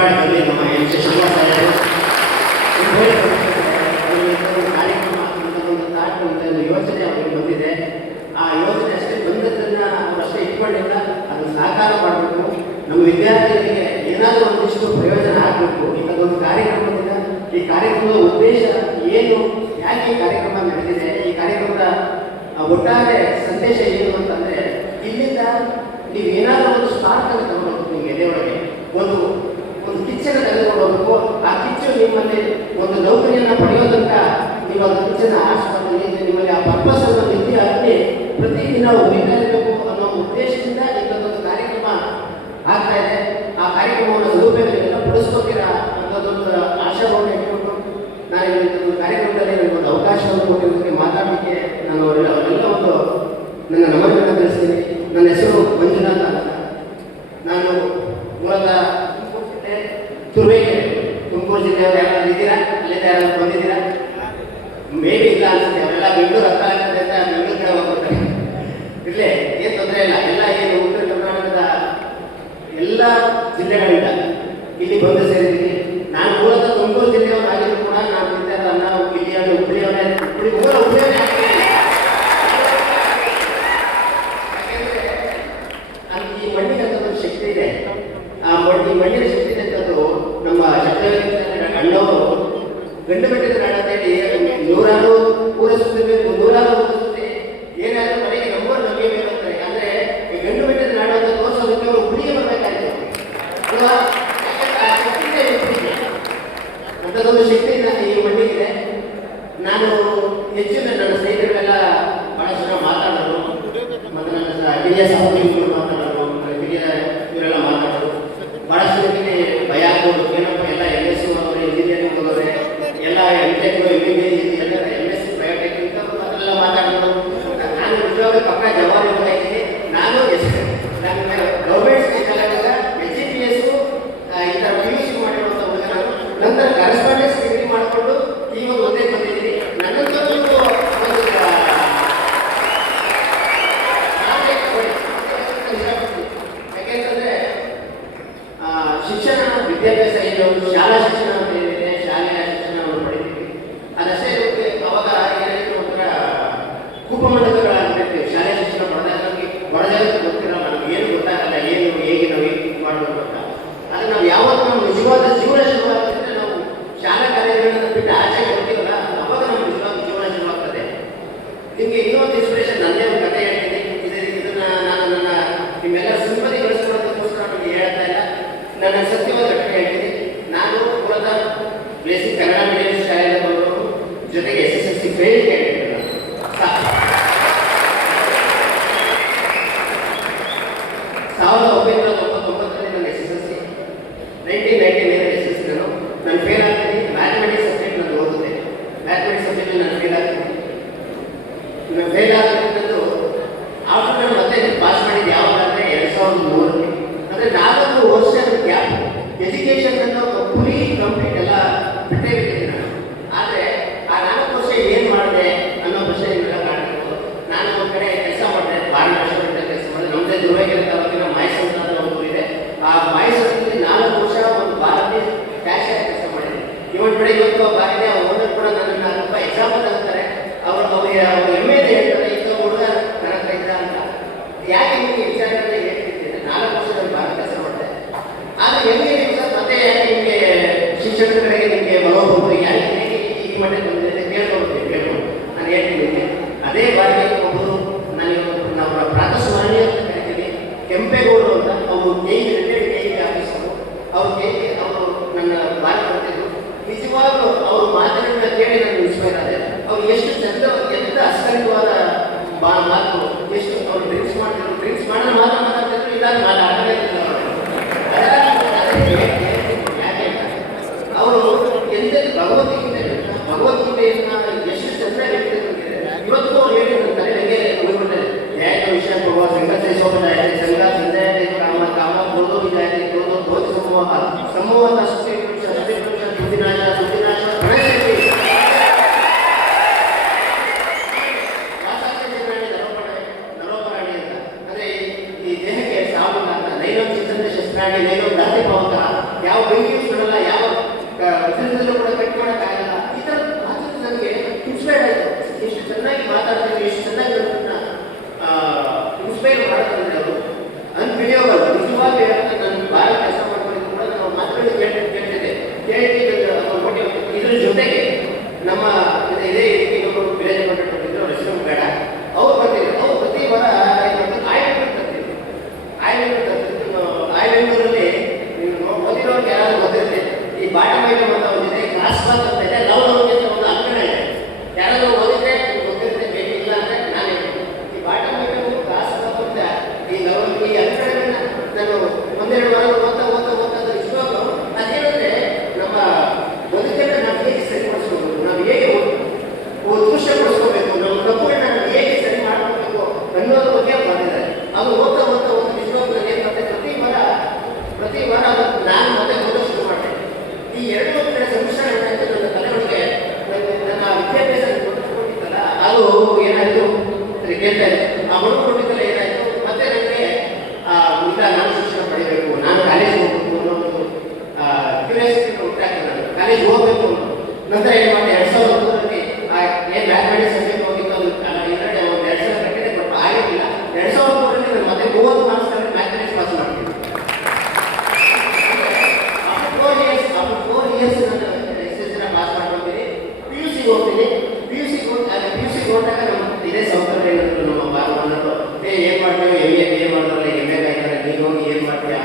ಹೆಬ್ಬಾಳದಲ್ಲಿ ನಮ್ಮ M C Srinivasa ಕಾರ್ಯಕ್ರಮ ಒಂದು ತಾಟ್ ಅಂತ ಒಂದು ಯೋಚನೆ ಅವರಿಗೆ ಬಂದಿದೆ. ಆ ಯೋಚನೆ ಅಷ್ಟೇ ಬಂದದ್ದನ್ನು ಅವರು ಅಷ್ಟೇ ಇಟ್ಕೊಂಡಿಲ್ಲ, ಅದನ್ನು ಸಾಕಾರ ಮಾಡಬೇಕು. ನಮ್ಮ ವಿದ್ಯಾರ್ಥಿಗಳಿಗೆ ಏನಾದರೂ ಒಂದಿಷ್ಟು ಪ್ರಯೋಜನ ಆಗಬೇಕು. ಇಂಥದ್ದೊಂದು ಕಾರ್ಯಕ್ರಮದಿಂದ ಈ ಕಾರ್ಯಕ್ರಮದ ಉದ್ದೇಶ ಏನು, ಯಾಕೆ ಈ ಕಾರ್ಯಕ್ರಮ ನಡೆದಿದೆ, ಈ ಕಾರ್ಯಕ್ರಮದ ಒಟ್ಟಾರೆ ಸಂದೇಶ ಏನು ಅಂತಂದರೆ, ಇಲ್ಲಿಂದ ನೀವು ಏನಾದರೂ ಒಂದು ಸ್ಪಾರ್ಕನ್ನು ತಗೊಂಡು ನಿಮ್ಮ ಎದೆಯೊಳಗೆ ಒಂದು ಕಿಚ್ಚನ್ನು ತೆಗೆದುಕೊಂಡು ಹೋಗಬೇಕು. ಆ ಕಿಚ್ಚು ನಿಮ್ಮಲ್ಲಿ ಒಂದು ನೌಕರಿಯನ್ನು ಪಡೆಯೋದಕ್ಕ ನೀವು ಅದು ಕಿಚ್ಚನ್ನು ಆರಿಸ್ಕೊಂಡು ನಿಮ್ಮಲ್ಲಿ ಆ ಪರ್ಪಸನ್ನು ನಿಂತು ಹಾಕಿ ಪ್ರತಿದಿನ ಉಳಿಬೇಕು ಅನ್ನೋ ಉದ್ದೇಶದಿಂದ ಇಂಥದ್ದೊಂದು ಕಾರ್ಯಕ್ರಮ ಆಗ್ತಾ ಇದೆ. ಆ ಕಾರ್ಯಕ್ರಮವನ್ನು ಸದುಪಯೋಗದಿಂದ ಪಡಿಸ್ಕೋತೀರಾ ಅನ್ನೋದೊಂದು ಆಶಾಭಾವನೆ ಇಟ್ಕೊಂಡು ನಾನು ಇಂಥದ್ದು ಕಾರ್ಯಕ್ರಮದಲ್ಲಿ ನನಗೊಂದು ಅವಕಾಶವನ್ನು ಕೊಟ್ಟಿದ್ದಕ್ಕೆ ಮಾತಾಡಲಿಕ್ಕೆ ನಾನು ಅವರೆಲ್ಲ ಒಂದು ನನ್ನ ನಮನವನ್ನು ತಿಳಿಸ್ತೀನಿ. ನನ್ನ ಹೆಸರು ಮಂಜುನಾಥ ಅಂತ. ನಾನು ಮೂಲತಃ ತುರುವೇಕೆರೆ, ತುಮಕೂರು ಜಿಲ್ಲೆಯವರು ಯಾರಾದ್ರೂ ಇದ್ದೀರಾ? ಅಲ್ಲಿಂದ ಯಾರಾದ್ರೂ ಬಂದಿದ್ದೀರಾ? ಮೇಬಿ ಇಲ್ಲ ಅನ್ಸುತ್ತೆ. ಅವರೆಲ್ಲ ಬೆಂಗಳೂರು ಹತ್ರ ಆಗ್ತದೆ ಅಂತ ಬೆಂಗಳೂರು ಕಡೆ ಹೋಗ್ತಾರೆ. ಇರಲಿ, ಏನು ತೊಂದರೆ ಇಲ್ಲ. ಎಲ್ಲ ಏನು ಉತ್ತರ ಕರ್ನಾಟಕದ ಎಲ್ಲ ಜಿಲ್ಲೆಗಳಿಂದ ಇಲ್ಲಿ ಬಂದು ಸೇರಿದ್ದೀನಿ. ನಾನು ಮೂಲತಃ ತುಮಕೂರು ಜಿಲ್ಲೆಯವರಾಗಿದ್ರು ಕೂಡ ನಾನು ಇದ್ದಾಗ ನಾವು ಇಲ್ಲಿಯವರೇ ಹುಬ್ಬಳ್ಳಿಯವರೇ ಹುಬ್ಬಳ್ಳಿಯವರೇ ಆಗ್ತೀನಿ. ಯಾಕೆಂದರೆ ಅಲ್ಲಿ ಈ ಮಣ್ಣಿನಂತ ಒಂದು ಶಕ್ತಿ ಇದೆ. ಈ ಮಣ್ಣಿನ ಶಕ್ತಿ ಅಂತದ್ದು ನಮ್ಮ ಅಣ್ಣವರು ಗಂಡು ಬೆಟ್ಟದ ನಾಡ ಅಂತೇಳಿ ನೂರಾರು ಊರ ಸುತ್ತಬೇಕು, ನೂರಾರು ಊರ ಸುತ್ತಿ ಏನಾದರೂ ಮನೆಗೆ ನಮ್ಮವರು ನಮಗೆ ಬೇಕಂತಾರೆ. ಅಂದರೆ ಈ ಗಂಡು ಬೆಟ್ಟದ ನಾಡು ಅಂತ ತೋರಿಸೋದಕ್ಕೆ ಅವರು ಹುಡುಗಿ ಬರಬೇಕಾಗಿದೆ ಅಲ್ವಾ? ಅಂಥದ್ದೊಂದು ಶಕ್ತಿ ಈ ಮಣ್ಣಿಗೆ. ನಾನು ಹೆಚ್ಚು ನನ್ನ ಸ್ನೇಹಿತರೆಲ್ಲ ಭಾಳಷ್ಟು ಜನ ಮಾತಾಡೋರು, ಮತ್ತು ನನ್ನ ಹಿರಿಯ ಸಹೋದ್ಯೋಗಿಗಳು ಮಾತಾಡೋರು, ಹಿರಿಯ ಇವರೆಲ್ಲ ಮಾತಾಡೋರು. ಭಾಳಷ್ಟು ಜನಕ್ಕೆ ಭಯ ಆಗ್ಬೋದು, ಏನಪ್ಪ ಎಲ್ಲ MS ಅವರು ಇಂಜಿನಿಯರಿಂಗ್ ಹೋಗೋರೆ, ಎಲ್ಲ MTech MBBS ಎಲ್ಲ MS ಬಯೋಟೆಕ್ ಅದೆಲ್ಲ ಮಾತಾಡೋದು. ನಾನು ನಿಜವಾಗ್ಲೂ ಪಕ್ಕ ಜವಾಬ್ ಹೋಗ್ತಾ ಇದ್ದೀನಿ. ನಾನು ನನ್ನ ಗೌರ್ಮೆಂಟ್ ಸ್ಕೂಲ್ HEPS ಈ ಥರ PUC ಮಾಡಿರುವಂಥ ಹುಡುಗ, ನಂತರ ಕರೆಸ್ಪಾಂಡೆನ್ಸ್ ಡಿಗ್ರಿ ಮಾಡಿಕೊಂಡು ಈ ಒಂದು ಒಂದೇ ಬಂದಿದ್ದೀನಿ. ನನ್ನಂತೂ ಯಾಕೆಂತಂದರೆ ಶಿಕ್ಷಣ ವಿದ್ಯಾಭ್ಯಾಸ ಏನು, ಶಾಲಾ ಶಿಕ್ಷಣ ಅಂತ ಏನಿದೆ, ಶಾಲೆಯ ಶಿಕ್ಷಣವನ್ನು ಪಡಿತೀವಿ. ಅದಷ್ಟೇ ಅವಾಗ ಏನಾಯಿತು ಒಂಥರ ಕೂಪಮಂಡಲಗಳಾಗಿರ್ತೀವಿ. ಶಾಲೆಯ ಶಿಕ್ಷಣ ಪಡೆದಾಗ ನಮಗೆ ಒಳಜಾಗಕ್ಕೆ ಗೊತ್ತಿರಲ್ಲ, ನಮ್ಗೆ ಏನು ಗೊತ್ತಾಗಲ್ಲ, ಏನು ಹೇಗೆ ನಾವು ಹೇಗೆ ಮಾಡಬೇಕು ಅಂತ. ಆದರೆ ನಾವು ಯಾವತ್ತು ನಮ್ಮ ನಿಜವಾದ ಜೀವನ ಶುರುವಾಗ್ತದೆ, ನಾವು ಶಾಲಾ ಕಾರ್ಯಗಳನ್ನು ಬಿಟ್ಟು ಆಚೆ ಬರ್ತೀವಲ್ಲ, ಅವಾಗ ನಮ್ಮ ನಿಜವಾದ ಜೀವನ ಶುರುವಾಗ್ತದೆ. ನಿಮಗೆ ಇನ್ನೊಂದು ಇನ್ಸ್ಪಿರೇಷನ್, ನನ್ನೇ ಒಂದು ಕಥೆ ಹೇಳ್ತೀನಿ. ಇದನ್ನು ನಾನು ನಿಮ್ಮೆಲ್ಲ ಸಿಂಪತಿ ಗಳಿಸ್ಕೊಳ್ಳೋದಕ್ಕೋಸ್ಕರ ನಮಗೆ ಹೇಳ್ತಾ ಇಲ್ಲ, ನನ್ನ ಸತ್ಯವಾದ ಘಟನೆ ಹೇಳ್ತೀನಿ. ನಾನು ಮೂಲತಃ ಬೇಸಿಕ್ ಕನ್ನಡ ಮೀಡಿಯಂ ಶಾಲೆಯಲ್ಲಿ ಬರೋರು, ಜೊತೆಗೆ SSLC ಫೇಲ್ ಕ್ಯಾಂಡಿಡೇಟ್. 1999 ನನ್ನ SSLC, 1999 SSLC ನಾನು ಫೇಲ್ ಆಗ್ತೀನಿ. ಮ್ಯಾಥಮೆಟಿಕ್ಸ್ ಸಬ್ಜೆಕ್ಟ್ ನಾನು ಓದಿದೆ. ಮ್ಯಾಥಮೆಟಿಕ್ಸ್ ಸಬ್ಜೆಕ್ಟ್ ನಾನು ಫೇಲ್ ಆಗ್ತೀನಿ. ನಾನು ಫೇಲ್ ಆಗಿದ್ದು ಆಫ್ಟರ್ ನಾನು ಮತ್ತೆ ಪಾಸ್ ಮಾಡಿದ್ದು ಯಾವಾಗ ಅಂದರೆ 2003. ಅಂದರೆ 4 ವರ್ಷದ ಗ್ಯಾಪ್. ಎಜುಕೇಷನ್ ಅನ್ನೋ ಫುಲಿ ಕಂಪ್ಲೀಟ್ ಎಲ್ಲ ಬಿಟ್ಟೇ ಬಿಟ್ಟಿದ್ದೀನಿ ನಾನು. ಆದರೆ ಆ 4 ವರ್ಷ ಏನು ಮಾಡಿದೆ ಅನ್ನೋ ಪ್ರಶ್ನೆ ನಿಮ್ಮೆಲ್ಲ ಕಾಣ್ತಿರ್ಬೋದು. ನಾನು ಒಂದು ಕಡೆ ಕೆಲಸ ಮಾಡಿದೆ, ಬಾರಿ ವರ್ಷ ಕೆಲಸ ಮಾಡಿದೆ. ನಮ್ಮದೇ ದುರ್ವಾಗಿರೋ ತಾಲೂಕಿನ ಮೈಸೂರು ಅಂತ ಒಂದು ಊರಿದೆ. ಆ ಮೈಸೂರಲ್ಲಿ 4 ವರ್ಷ ಒಂದು ಬಾರಲ್ಲಿ ಕ್ಯಾಶಿಯರ್ ಕೆಲಸ ಮಾಡಿದೆ. ಇವತ್ತು ಕಡೆ ಇವತ್ತು ಬಾರಿದೆ. ಓನರ್ ಕೂಡ ನನ್ನನ್ನು ತುಂಬ ಎಕ್ಸಾಂಪಲ್ ತಗೋತಾರೆ. ಅವ್ರಿಗೆ ಹೆಮ್ಮೆ ಹೇಳ್ತಾರೆ, ಇಂಥ ಹುಡುಗ ನನ್ನ ಹತ್ರ ಇದ್ದ ಅಂತ. ಯಾಕೆ ನಿಮಗೆ ವಿಚಾರಗಳನ್ನ ಹೇಳ್ತಿದ್ದೇನೆ, 4 ವರ್ಷದಲ್ಲಿ ಬಾರಿ ಕೆಲಸ ಮಾಡಿದೆ. ಆದರೆ ಹೆಂಗೆ ನೀವು ಸರ್ ಮತ್ತೆ ಯಾಕೆ ನಿಮಗೆ ಶಿಕ್ಷಕರ ಕಡೆಗೆ ನಿಮಗೆ ಮನೋಭಾವ ಯಾಕೆ ಹೇಗೆ ಈ ಮಟ್ಟಕ್ಕೆ ಬಂದಿದೆ ಕೇಳ್ಕೊಂಡು ನಾನು ಹೇಳ್ತೀನಿ. ಅದೇ ಬಾರಿಗೆ ಒಬ್ಬರು ನಾವು ಪ್ರಾತಸ್ಮರಣೀಯ ಅಂತ ಕರಿತೀವಿ, ಕೆಂಪೇಗೌಡರು ಅಂತ. ಅವರು ರಿಟೈರ್ಡ್ ಆಫೀಸರು. ಅವರು ನನ್ನ ಬಾರಿ ಬರ್ತಿದ್ರು. ನಿಜವಾಗ್ಲೂ ಅವರು ಮಾತುಗಳನ್ನ ಕೇಳಿ ನನಗೆ ಇನ್ಸ್ಪೈರ್ ಆಗಿದೆ. ಅವ್ರು ಎಷ್ಟು ಚಂದ, ಎಂತ ಅಸ್ಕರಿತವಾದ ಮಾತು, ಎಷ್ಟು ಅವ್ರು ಡ್ರಿಂಕ್ಸ್ ಮಾಡ್ತಿದ್ರು, ಡ್ರಿಂಕ್ಸ್ ಮಾಡೋದು ಮಾತಾಡ್ತಿದ್ರು, ಇದಾದ ಮಾತಾಡೋದೇ ಯಾಕೆ ಅವರು ಎಂತೆಂದು ಭಗವದ್ಗೀತೆಯನ್ನು ಎಷ್ಟು ಚಂದ ಹೇಳ್ತಿದ್ದಾರೆ. ಇವತ್ತು ಅವ್ರು ಹೇಳಿರ್ತಾರೆ, ನನಗೆ ಉಳಿಬಿಟ್ಟೆ ನ್ಯಾಯ ವಿಷಯ ಭಗವ ಸಂಘ ಶೋಭಾಯ ಸಂಘ ಸಂಜಯ ಕಾಮ ಕಾಮ ಕ್ರೋಧೋ ವಿಜಾಯತೆ ಕ್ರೋಧೋ ಭೋಜ ಸಮೂಹ ಸಮೂಹ ಸೃಷ್ಟಿ ಸುದ್ದಿನಾಶ ಸುದ್ದಿನಾಶ ನರೋಪರಾಣಿ ಅಂತ. ಅಂದರೆ ಈ ದೇಹಕ್ಕೆ ಸಾವು ಅಂತ ನೈನೋ ಚಿಂತನೆ ಶಸ್ತ್ರಾಣಿ ನೈನೋ ದಾತಿ ಪಾವಕ. ಯಾವ ಬೆಂಕಿ ಕೇಳ್ತಾ ಇದ್ದೆ. ಆ ಹುಡುಗ ಹುಡುಗಲ್ಲ ಏನಾಯಿತು, ಮತ್ತೆ ನನಗೆ ಇಲ್ಲ ನಾನು ಶಿಕ್ಷಣ ಪಡಿಬೇಕು, ನಾನು ಕಾಲೇಜ್ ಹೋಗ್ಬೇಕು ಅನ್ನೋ ಒಂದು ಕ್ಯೂರಿಯಾಸಿಟಿ ಹುಟ್ಟಾಗ್ತದೆ. ನಾನು ಕಾಲೇಜ್ ಹೋಗ್ಬೇಕು ಅನ್ನೋ ನಂತರ ಏನು ಮಾಡಿ 2003ರಲ್ಲಿ ಏನು ಮ್ಯಾಥಮೆಟಿಕ್ಸ್ ಸಬ್ಜೆಕ್ಟ್ ಹೋಗಿತ್ತು, ಅದು ಇದರಲ್ಲಿ ಒಂದು 2000 ಕಟ್ಟಿದೆ, ಬಟ್ ಆಗಿಲ್ಲ. 2003ರಲ್ಲಿ ನಾನು ಮತ್ತೆ 30 ಮಾರ್ಕ್ಸ್ ಮ್ಯಾಥಮೆಟಿಕ್ಸ್ ಪಾಸ್ ಮಾಡ್ತೀನಿ. after 4 years ನಾನು SSLC ಪಾಸ್ ಮಾಡ್ಕೊತೀನಿ. PUC ಹೋಗ್ತೀನಿ. PUC ಹೋದಾಗ ನಮ್ಮ ಇದೇ ಸೌಕರ್ಯ ಏನಾದ್ರು ನಮ್ಮ ಬಾಲವನ್ನರು ಏನು ಮಾಡ್ತೀವಿ, MA ಮಾಡಿದ್ರಲ್ಲ, MA ಆಯ್ತಾರೆ, ನೀವು ಹೋಗಿ ಏನು ಮಾಡ್ತೀಯಾ?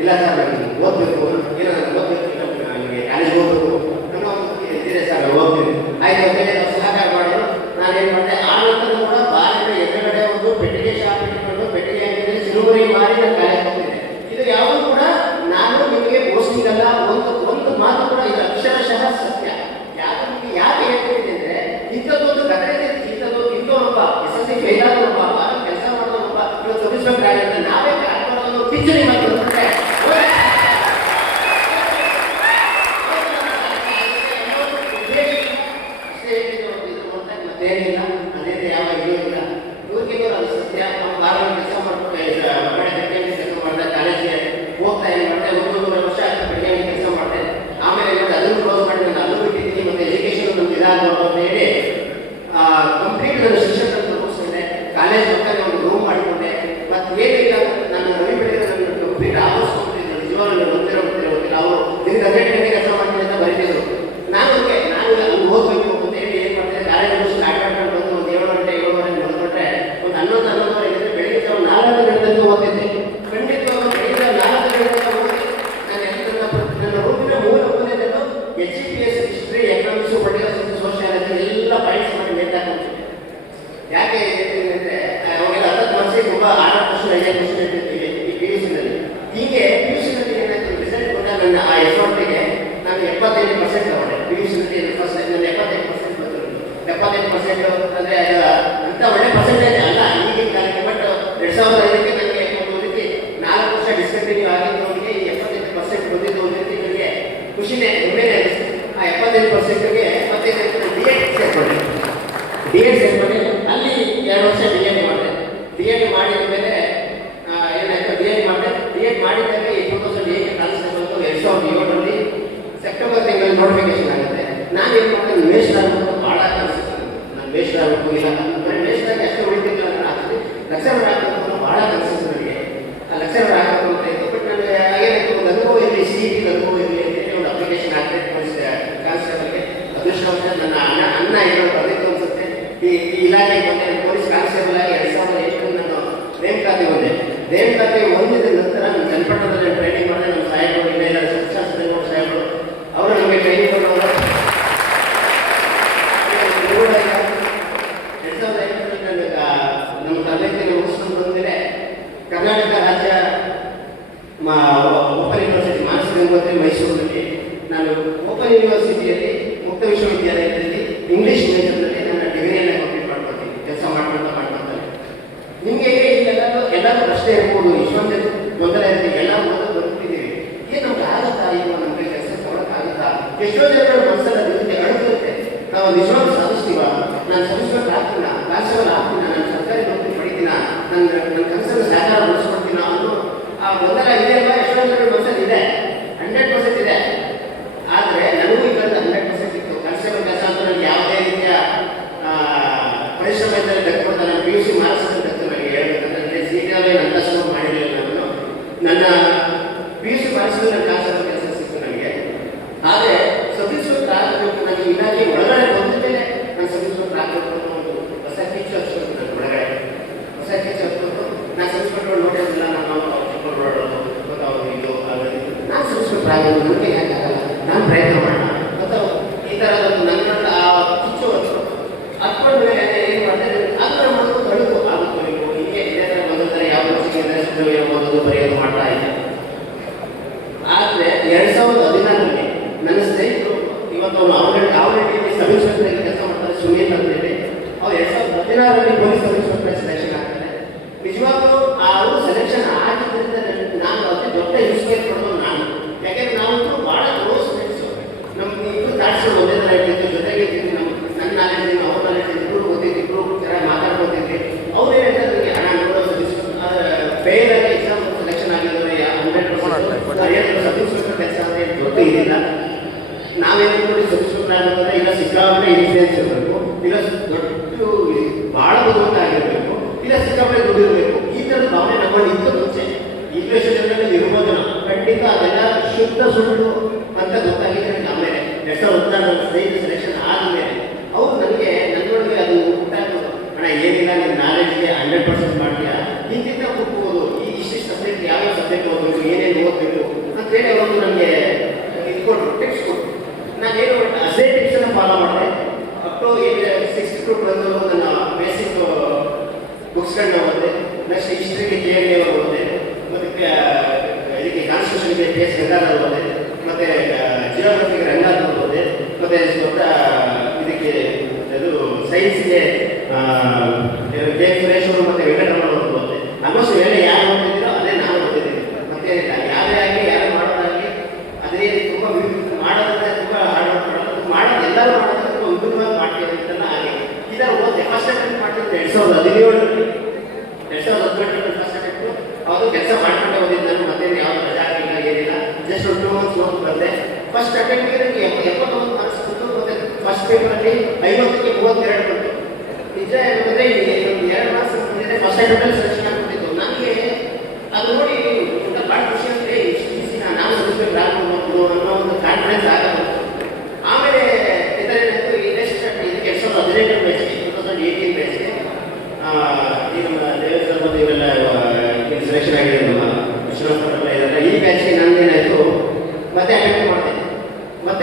ಇಲ್ಲ ಸರ್ ನನಗೆ ಓದಬೇಕು, ಇಲ್ಲ ನಾನು ಓದಬೇಕು, ನನಗೆ ಕಾಲೇಜ್ ಹೋಗ್ಬೇಕು ನಮ್ಮ ಇದ್ದಿದೆ ಸರ್, ಹೋಗ್ತೀನಿ. ಆಯ್ತು ಅಂತೇಳಿ ನಾವು ಸಹಕಾರ ಮಾಡೋರು. ನಾನೇನು ಮಾಡಿದೆ, ಆ ನಂತರ ಕೂಡ ಬಾಲಿನ ಎದುರುಗಡೆ ಒಂದು ಪೆಟ್ಟಿಗೆ ಶಾಪ್ ಇಟ್ಕೊಂಡು ಪೆಟ್ಟಿಗೆ ಅಂಗಡಿಯಲ್ಲಿ ಸಿರುಮುರಿ ಮಾರಿ ನಾನು ಕಾಲೇಜ್ ಹೋಗ್ತಿದ್ದೆ. ಇದು ಯಾವುದು ಕೂಡ ನಾನು ನಿಮಗೆ ಪೋಸ್ಟಿಂಗ್ ಅಲ್ಲ, ಒಂದು ಮಾತು ಕೂಡ ಇದು ಅಕ್ಷರಶಃ ಸತ್ಯ. ನಿಮಗೆ ಯಾಕೆ ಹೇಳ್ತಿದ್ದೀನಿ ಅಂದರೆ, ಇಂಥದ್ದೊಂದು ಕಥೆ ಇದೆ. ಇಂಥವನೊಬ್ಬ SSLC ಫೇಲ್ ಆದವನೊಬ್ಬ, ಕೆಲಸ ಮಾಡೋನೊಬ್ಬ ಇವತ್ತು ಸಬ್ಸ್ಕ್ರೈಬ್ ನಾವೇ ಕಾಡ್ಕೊಳ್ಳೋದು ಪಿಚ್ಚರಿ ಮಾಡ್ತಾರೆ. ಮತ್ತೇನಿಲ್ಲ, ಅದೇನೇ ಯಾವ ಇಲ್ಲ. ಇವ್ರಿಗೆ ಅದು ಸತ್ಯ. ನಾವು ಕಾರಲ್ಲಿ ಕೆಲಸ ಮಾಡ್ಕೊಂಡು ಹೊರಗಡೆ ಗಟ್ಟಿಯಾಗಿ ಕೆಲಸ ಮಾಡಿದೆ. ಕಾಲೇಜಿಗೆ ಹೋಗ್ತಾ ಏನು ಮಾಡಿದೆ, 1-2 ವರ್ಷ ಆಯ್ತು ಗಟ್ಟಿಯಾಗಿ ಕೆಲಸ ಮಾಡಿದೆ. ಆಮೇಲೆ ಅದನ್ನು ಕ್ಲೋಸ್ ಮಾಡಿ ನಾನು ಅಲ್ಲೂ ಬಿಟ್ಟಿದ್ದೀನಿ. ಮತ್ತು ಎಜುಕೇಷನ್ ನಮ್ಗೆ ಇದಾಗಬಾರ್ದು ಅಂತ ಹೇಳಿ ಕಂಪ್ಲೀಟ್ ನನ್ನ ಶಿಕ್ಷಕರನ್ನು ತೋರಿಸ್ಕೊಂಡೆ. ಕಾಲೇಜ್ ಪಕ್ಕದಲ್ಲಿ ಒಂದು ರೂಮ್ ಮಾಡಿಕೊಂಡೆ. ಮತ್ತು ಏನಿಲ್ಲ, ನಾನು ರವಿ ಬೆಳೆಗೆ ನನ್ನ ಕಂಪ್ಲೀಟ್ ಆವರಿಸ್ಕೊಂಡಿದ್ದೆ. ನಿಜವಾಗ್ಲೂ ಗೊತ್ತಿಲ್ಲ ಅವರು ನಿಮ್ಗೆ 18 ಗಂಟೆ ಕೆಲಸ ಮಾಡ್ತೀನಿ ಅಂತ ಬರೀತಿದ್ರು. ನಾನು ಅಲ್ಲಿ ಓದಬೇಕು ಅಂತ ಹೇಳಿ ಏನು ಮಾಡ್ತಾರೆ, ಕಾಲೇಜ್ ಸ್ಟಾರ್ಟ್ ಮಾಡ್ಕೊಂಡು ಬಂದು ಒಂದು 7 ಗಂಟೆ 7:30 ಮಲ್ಕೊಂಡ್ರೆ ಒಂದು 11-11:30 ಇದ್ದರೆ ಬೆಳಿಗ್ಗೆ 4 ಗಂಟೆಗೆ ಓದ್ತಿದ್ದೆ. ಖಂಡಿತವಾಗ್ಲೂ ಬೆಳಿಗ್ಗೆ 4 ಗಂಟೆಗೆ ಓದಿ ನನ್ನ ರೂಮಿನ ಮೂಲ ಓದಿದ್ದನ್ನು HEPS history, economics, political science, sociology ಎಲ್ಲ ಪಾಯಿಂಟ್ಸ್ ಮಾಡಿ ನೇತಾಡ್ತಿದ್ದೆ. ಯಾಕೆ ಹೇಳ್ತೀನಿ ಅಂದರೆ, ಅವಾಗೆಲ್ಲ 10 ಮಾರ್ಕ್ಸಿಗೆ ತುಂಬ 6 ಕ್ವಶನ್ 5 ಕ್ವಶನ್ ಇರ್ತಿರ್ತೀವಿ ಈ PUC-ನಲ್ಲಿ. ಹೀಗೆ PUC-ನಲ್ಲಿ ಏನಾಯ್ತು, ರಿಸಲ್ಟ್ ಬಂದಾಗ ನನ್ನ ಆ ಎಫರ್ಟಿಗೆ ನಾನು 75% ತಗೊಂಡೆ. PUC-ನಲ್ಲಿ ಫಸ್ಟ್ ನನ್ನ 75% ಬಂದರು. 75% ಅಂದರೆ ಅಂತ ಒಳ್ಳೆ ಪರ್ಸೆಂಟೇಜ್ ಅಲ್ಲ ಈಗಿನ ಕಾಲಕ್ಕೆ. ಬಟ್ 2005ಕ್ಕೆ ನನಗೆ ಒಂದು ರೀತಿ 4 ವರ್ಷ ಡಿಸ್ಕಂಟಿನ್ಯೂ ಆಗಿದ್ದವನಿಗೆ 75% ಬಂದಿದ್ದು ಒಂದು ರೀತಿ ನನಗೆ ಖುಷಿನೇ, ಹೆಮ್ಮೆನೇ ಅನಿಸ್ತು. ಆ 75%ಗೆ ಮತ್ತೆ ಡಿ ಎಡ್ ಸೇರ್ಕೊಂಡೆ. ಅಲ್ಲಿ 2 ವರ್ಷ D.Ed ಮಾಡಿದೆ. D.Ed ಮಾಡಿದ ಮೇಲೆ ಏನಾಯಿತು, D.Ed ಮಾಡಿದಾಗ 2008 ಕಾನ್ಸೆಪ್ಟ್ ಬಂತು. 2007ರಲ್ಲಿ ಸೆಪ್ಟೆಂಬರ್ ತಿಂಗಳಲ್ಲಿ ನೋಟಿಫಿಕೇಶನ್ ಆಗುತ್ತೆ. ನಾನು ಏನು ಮಾಡ್ತೀನಿ, ವೇಸ್ಟ್ ಆಗಬೇಕು ಭಾಳ ಕನಸಿತ್ತು. ನಾನು ವೇಸ್ಟ್ ಆಗಬೇಕು, ಇಲ್ಲ ಬರೀ ವೇಸ್ಟ್ ಆಗಿ ಅಷ್ಟೇ ಉಳಿತಿಲ್ಲ, ನಾನು ಆಗ್ತೀನಿ ಲೆಕ್ಚರರ್ ಆಗಬೇಕು ಅನ್ನೋ ಭಾಳ ಕನಸಿತ್ತು ನನಗೆ. ಆ ಲೆಕ್ಚರರ್ ಆಗಬೇಕು ಅಂತ ಇತ್ತು. ಬಟ್ ನನಗೆ ಏನಾಯಿತು, ಒಂದು ಅನುಭವ ಇರಲಿ, CET ಅನುಭವ ಇರಲಿ ಅಂತೇಳಿ ಒಂದು ಅಪ್ಲಿಕೇಶನ್ ಹಾಕಿದೆ ಕಾನ್ಸ್ಟೇಬಲ್ಗೆ. ಅದೃಷ್ಟವಶ ನನ್ನ ಅಣ್ಣ ಏನೋ ಬರೆದಿತ್ತು ಅನ್ಸುತ್ತೆ. ಈ ಇಲಾಖೆಗೆ ಬಂದೆ. ಪೊಲೀಸ್ ಕಾನ್ಸ್ಟೇಬಲ್ ಆಗಿ 2008 ನಾನು ನೇಮಕಾತಿ ಬಂದೆ. ನೇಮಕಾತಿ ಹೊಂದಿದ ನಂತರ ನಾನು ಚನ್ನಪಟ್ಟಣದಲ್ಲಿ ಟ್ರೈನಿಂಗ್ ಮಾಡಿದೆ. ನಮ್ಮ ಸಾಹೇಬರು ಇಲ್ಲ ಶಿಕ್ಷಣ ಸಾಹೇಬರು ಅವರು ನಮಗೆ ಟ್ರೈನಿಂಗ್ ಕೊಡೋರು. 2005ರಲ್ಲಿ ನಮ್ಮ ತರಬೇತಿಯನ್ನು ಮುಗಿಸ್ಕೊಂಡು ಬಂದಮೇಲೆ ಕರ್ನಾಟಕ ರಾಜ್ಯ ಓಪನ್ ಯೂನಿವರ್ಸಿಟಿ ಮಾನಸ ಗಂಗೋತ್ರಿ ಮೈಸೂರಿನಲ್ಲಿ ನಾನು ಓಪನ್ ಯೂನಿವರ್ಸಿಟಿಯಲ್ಲಿ ಮುಕ್ತ ವಿಶ್ವವಿದ್ಯಾಲಯದಲ್ಲಿ ಇಂಗ್ಲೀಷ್ ಮೇಜರ್ನಲ್ಲಿ ನನ್ನ ಡಿಗ್ರಿಯನ್ನು ಕಂಪ್ಲೀಟ್ ಮಾಡ್ಕೊತೀನಿ. ಕೆಲಸ ಮಾಡ್ಕೊತಾನೆ ನಿಮಗೆ ಎಲ್ಲರೂ ಪ್ರಶ್ನೆ ಇರ್ಬೋದು, ಇಷ್ಟೊಂದು ಗೊಂದಲ ಇರ್ತೀವಿ, ಎಲ್ಲ ಓದೋದು ಬರ್ತಿದ್ದೀವಿ, ಏನು ನಮ್ಗೆ ಆಗುತ್ತಾ, ಈಗ ನಮಗೆ ಕೆಲಸ ಕೊಡೋಕ್ಕಾಗುತ್ತಾ? ಎಷ್ಟೋ ಜನರ ಮನಸ್ಸಲ್ಲಿ ಅದಕ್ಕೆ ಅಳುತ್ತಿರುತ್ತೆ. ನಾವು ನಿಜವಾಗ್ಲೂ ಸಾಧಿಸ್ತೀವ, ನಾನು ಸಂಸ್ಕೃತ ಆಗ್ತೀನ, ಕಾನ್ಸ್ಟೇಬಲ್ ಆಗ್ತೀನ, ನಾನು ಸರ್ಕಾರಿ ನೌಕರಿ ಪಡಿತೀನ, ನನ್ನ ಕನಸನ್ನು ಸಾಕಾರ ಬಳಸ್ಕೊಡ್ತೀನ ಅನ್ನೋ ಆ ಗೊಂದಲ ಇದೆ ಅಲ್ವಾ? ಎಷ್ಟೋ ಜನರ ಮನಸ್ಸಲ್ಲಿ ಇದೆ, 100% ಇದೆ. ಆದರೆ ನನಗೂ ಈ ಕಡೆ 100% ಇತ್ತು. ಕಾನ್ಸ್ಟೇಬಲ್ ಕೆಲಸ ಅಂತ ನನಗೆ ಯಾವುದೇ ರೀತಿಯ ಪರಿಶ್ರಮ ಇದ್ದರೆ ತೆಗೆದುಕೊಡ್ತಾ. ನಾನು PUC ಮಾರ್ಕ್ಸ್ ತೆಗೆದು ನನಗೆ ಹೇಳ್ಬೇಕಂದ್ರೆ ಸೀಟಲ್ಲಿ ನನ್ನ ಸ್ಕೋರ್ ಮಾಡಿರಲಿಲ್ಲ. ನನ್ನ PUC ಮಾರ್ಕ್ಸ್ ನನ್ನ ಕಾನ್ಸ್ಟೇಬಲ್ ಕೆಲಸ ಸಿಕ್ತು ನನಗೆ. ಆದರೆ ಸಬ್ ಇನ್ಸ್ಪೆಕ್ಟರ್ ಆಗಬೇಕು, ನನಗೆ ಇಲಾಖೆ ಒಳಗಡೆ ಬಂದ ಮೇಲೆ ನಾನು ಸಬ್ ಇನ್ಸ್ಪೆಕ್ಟರ್ ಆಗಬೇಕು ಅನ್ನೋ ಒಂದು ಹೊಸ ಕಿಚ್ಚು ಹಚ್ಕೊಂಡು ನನ್ನ ಒಳಗಡೆ ಹೊಸ ಕಿಚ್ಚು ಹಚ್ಕೊಂಡು ನಾನು ಸಬ್ ಇನ್ಸ್ಪೆಕ್ಟರ್ ನೋಡಿರಲಿಲ್ಲ. ನಾನು ಚಿಕ್ಕವರು ನೋಡೋದು ಗೊತ್ತಾಗೋದು ಇದು ನಾನು ಸಬ್ ಇನ್ಸ್ಪೆಕ್ಟರ್ ಆಗೋದು ನನಗೆ ಯಾಕೆ ಆಗಲ್ಲ, ನಾನು ಪ್ರಯತ್ನ ಮಾಡೋಣ ಮತ್ತು ಈ ಥರದೊಂದು ನನ್ನ ಆ ಕಿಚ್ಚು ಹಚ್ಕೊಂಡ ಮೇಲೆ ಏನು ಮಾಡಿದೆ, ಅದನ್ನ ಮಾಡೋದು ತಡೆದು ಆಗುತ್ತೆ. ಹೀಗೆ ಇದೇ ಥರ ಬಂದಿರ್ತಾರೆ, ಯಾವ ವರ್ಷಕ್ಕೆ ಸುಮ್ಮನೆ ಓದೋದು ಬರೆಯೋದು ಮಾಡ್ತಾ ಇದೆ. ಆದರೆ 2014ರಲ್ಲಿ ನನ್ನ ಸ್ನೇಹಿತರು ಇವತ್ತು ಅವರಲ್ಲಿ ಸಬ್ ಇನ್ಸ್ಪೆಕ್ಟರ್ ಕೆಲಸ ಮಾಡ್ತಾರೆ, ಸುನೀಲ್ ಅಂತೇಳಿ. ಅವ್ರು 2016ರಲ್ಲಿ ಪೊಲೀಸ್ ಸಬ್ ಇನ್ಸ್ಪೆಕ್ಟರ್ ಸೆಲೆಕ್ಷನ್ ಆಗ್ತಾರೆ. ನಿಜವಾಗ್ಲೂ ಅವರು ಸೆಲೆಕ್ಷನ್ ಆಗಿದ್ದರಿಂದ ನಾನು ಅದಕ್ಕೆ ದೊಡ್ಡ ಯೂಸ್ಕೇರ್ ಕೊಡೋದು ನಾನು. ಯಾಕೆಂದ್ರೆ ನಾವಂತೂ ಭಾಳ ಕ್ಲೋಸ್ ಫ್ರೆಂಡ್ಸು. ನಮ್ಗೆ ಇಬ್ಬರು ದಾಟ್ಸ್ಕೊಂಡು ಒಂದೇ ಥರ ಇರ್ತಿದ್ವಿ, ಜೊತೆಗೆ ಇರ್ತಿದ್ವಿ. ನನ್ನ ನಾಲೆಜ್ ಅವ್ರ ನಾಲೆಜ್ ಇಬ್ಬರು ಓದಿದ್ದು, ಇಬ್ಬರು ಚೆನ್ನಾಗಿ ಮಾತಾಡ್ಕೊತಿದ್ವಿ. ಸಬ್ಸ್ಕ್ರೈಬ್ ಆಗಬೇಕಂದ್ರೆ ಇಲ್ಲ ಸಿಕ್ಕಾಪಟ್ಟೆ ಇನ್ಫ್ಲೂಯೆನ್ಸ್ ಇರಬೇಕು, ಇಲ್ಲ ದೊಡ್ಡ ಭಾಳ ಬುದ್ಧಿವಂತ ಆಗಿರಬೇಕು, ಇಲ್ಲ ಸಿಕ್ಕಾಪಟ್ಟೆ ದುಡ್ಡು ಇರಬೇಕು. ಈ ಥರದ ಭಾವನೆ ನಮ್ಮಲ್ಲಿ ಇತ್ತು ಮುಂಚೆ. ಇಂಗ್ಲೀಷ್ ಇರ್ಬೋದು ಖಂಡಿತ ಅದೆಲ್ಲ ಶುದ್ಧ ಸುಳ್ಳು ಅಂತ ಗೊತ್ತಾಗಿದೆ ನನಗೆ. ಆಮೇಲೆ 2016 ನನ್ನ ಸ್ನೇಹಿತ ಸೆಲೆಕ್ಷನ್ ಆದಮೇಲೆ ಅವ್ರು ನನಗೆ ನನ್ನೊಳಗೆ ಅದು ಉಂಟಾಗ್ಬೋದು, ಅಣ್ಣ ಏನಿಲ್ಲ ನಿಮ್ಮ ನಾಲೆಡ್ಜ್ಗೆ 100% ಮಾಡ್ತೀಯಾ, ಇಂತಿಂತ ಕೂತ್ಬೋದು, ಈ ಇಷ್ಟಿಷ್ಟು ಸಬ್ಜೆಕ್ಟ್ ಯಾವ್ಯಾವ ಸಬ್ಜೆಕ್ಟ್ ಓದಬೇಕು, ಏನೇನು ಓದಬೇಕು ಅಂತೇಳಿ ಅವರು ನನಗೆ ಇಟ್ಕೊಟ್ರು, ಟಿಪ್ಸ್ ಕೊಟ್ಟರು. ನಾನೇನು ಅದೇ ಟಿಪ್ಸನ್ನು ಫಾಲೋ ಮಾಡಿದೆ. ಅಪ್ ಟು 6 to 12 ನನ್ನ ಬೇಸಿಕ್ ಬುಕ್ಸ್ಗಳನ್ನ ಓದಿದೆ. ನೆಕ್ಸ್ಟ್ ಹಿಸ್ಟ್ರಿಗೆ KLA ಅವರು ಓದಿದೆ, ಮತ್ತು ಇದಕ್ಕೆ ಕಾನ್ಸ್ಟಿಟ್ಯೂಷನ್ಗೆ KS ಗಂಗಾಧರ್ ಓದಿದೆ, ಮತ್ತು ಜಿಯೋಗ್ರಫಿಗೆ ರಂಗನಾಥ್ ಓದಿದೆ, ಮತ್ತು ಇದಕ್ಕೆ ಅದು ಸೈನ್ಸ್ಗೆ K. ಸುರೇಶ್ ಅವರು ಮತ್ತು ವೆಂಕಟರಮಣ ಅವರು ಓದಿದೆ. ಆಲ್ಮೋಸ್ಟ್ ಹೇಳಿ ಯಾರು ಓದ್ತಿದ್ದೀರೋ ಅದೇ ನಾನು ಓದಿದ್ದೀನಿ. ಮತ್ತೇನಿಲ್ಲ, ಯಾರೇ ಆಗಲಿ ಯಾರು ಮಾಡೋದಾಗಲಿ ಅದೇ ತುಂಬ ಮಾಡೋದಂದ್ರೆ ತುಂಬ ಹಾರ್ಡ್ ವರ್ಕ್ ಮಾಡೋದು ಎಲ್ಲರೂ ಮಾಡೋದಂದ್ರೆ ತುಂಬ ವಿಭಿನ್ನವಾಗಿ ಮಾಡ್ತೀವಿ ಅಂತೆಲ್ಲ ಆಗಿದೆ. ಇದನ್ನು ಓದಿದೆ. ಫಸ್ಟ್ ಅಟೆಂಪ್ಟ್ ಮಾಡ್ತಿದ್ದು 2017 2018 ಫಸ್ಟ್ ಅಟೆಂಪ್ಟು. ಅದು ಕೆಲಸ ಮಾಡ್ಕೊಂಡೆ ಓದಿದ್ದು ನಾನು. ಮತ್ತೇನು ಯಾವುದು ರಜಾ ಆಗಿಲ್ಲ, ಏನಿಲ್ಲ, ಜಸ್ಟ್ ಒಂದು 2 months ಓದಿ ಬಂದೆ. ಫಸ್ಟ್ ಅಟೆಂಪ್ಟಿಗೆ ನನಗೆ 71 ಮಾರ್ಕ್ಸ್ ಬಂತು. ಮತ್ತು ಫಸ್ಟ್ ಪೇಪರಲ್ಲಿ 50ಕ್ಕೆ 32 ಬಂತು. ನಿಜ ಏನಂದರೆ ಒಂದು 2 ಮಾರ್ಕ್ಸ್ ಬಂದಿದೆ. ಫಸ್ಟ್ ಅಟೆಂಪ್ಟಲ್ಲಿ ಸೆಲೆಕ್ಷನ್ ಆಗ್ಬಿಟ್ಟಿತ್ತು. ನನಗೆ ಅದು ನೋಡಿ ಭಾಳ ಖುಷಿ ಅಂದರೆ ನಾನು ಸಬ್ಸ್ಕ್ರೈಬ್ ಆಗ್ಬೋದು ಅನ್ನೋ ಒಂದು ಕಾನ್ಫಿಡೆನ್ಸ್ ಆಗೋದು. ಆಮೇಲೆ ಇದರೇನಾಯಿತು, ಈ ನೆಕ್ಸ್ಟ್ ಇದಕ್ಕೆ 2018 ಬ್ಯಾಚ್ಗೆ 2018 ಬ್ಯಾಚ್ಗೆ ಈ ನಮ್ಮ ದೇವಸ್ಥಾನ ಮತ್ತು ಇವೆಲ್ಲ ಸೆಲೆಕ್ಷನ್ ಆಗಿದೆ, ನಮ್ಮ ವಿಶ್ವನಾಥ್ ಇದ್ದಾರೆ. ಈ ಬ್ಯಾಚ್ಗೆ ನಂದೇನಾಯಿತು ಮತ್ತೆ ಅಟೆಂಪ್ಟ್ ಮಾಡ್ತೀನಿ.